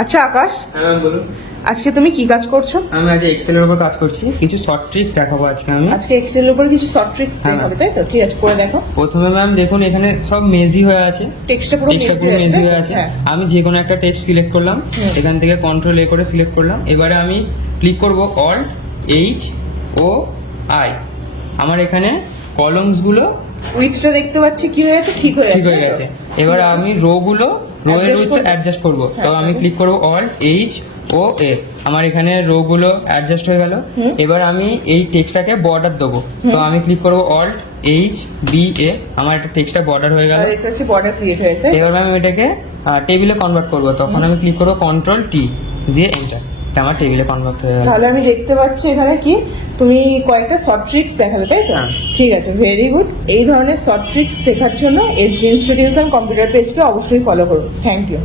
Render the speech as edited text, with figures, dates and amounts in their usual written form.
আচ্ছা আকাশ, হ্যাঁ ম্যাম বলুন। আজকে তুমি কি কাজ করছো? আমি আজ এক্সেলের উপর কাজ করছি, কিছু শর্ট ট্রিক্স দেখাবো আজকে আমি। আজকে এক্সেল এর উপর কিছু শর্ট ট্রিক্স হ্যাঁ, দেখাবে, তাই তো? ঠিক আছে, করে দেখো। প্রথমে ম্যাম দেখুন এখানে সব মেজি হয়ে আছে, টেক্সটটা পুরো টেক্সটটা মেজি পুরো মেজি হয়ে আছে। হ্যাঁ। আমি যে কোনো একটা টেক্সট সিলেক্ট করলাম, এখান থেকে কন্ট্রোল এ করে সিলেক্ট করলাম। এবারে আমি ক্লিক করব অল্ট এইচ ও আই। আমার এখানে কলমস গুলো উইথটা দেখতে পাচ্ছি কি হয়ে আছে, ঠিক হয়ে ঠিক আছে, হয়ে তাই তো? গেছে। এবার আমি রো এর Adjust উইথ করবো। অ্যাডজাস্ট করবো। তো হ্যাঁ, আমি ক্লিক করবো অল্ট এইচ ও এফ। আমার এখানে রো গুলো অ্যাডজাস্ট হয়ে গেল। এবার আমি এই টেক্সটটাকে বর্ডার দেবো। তো আমি ক্লিক করবো অল্ট এইচ বি এ। আমার একটা টেক্সটটা বর্ডার হয়ে গেল। আর দেখতে পাচ্ছি বর্ডার ক্রিয়েট হয়েছে। এবার আমি এটাকে টেবিলে কনভার্ট করবো। তখন আমি ক্লিক করবো কন্ট্রোল টি দিয়ে এন্টার। এটা আমার টেবিলে কনভার্ট হয়ে গেল। তাহলে আমি দেখতে পাচ্ছি এখানে কি তুমি কয়েকটা শর্ট ট্রিক্স দেখালে, তাই তো? হ্যাঁ। ঠিক আছে, ভেরি গুড। এই ধরনের শর্ট ট্রিক্স শেখার জন্য এসজি ইনস্টিটিউশন কম্পিউটার পেজকে অবশ্যই ফলো করুন। Thank you.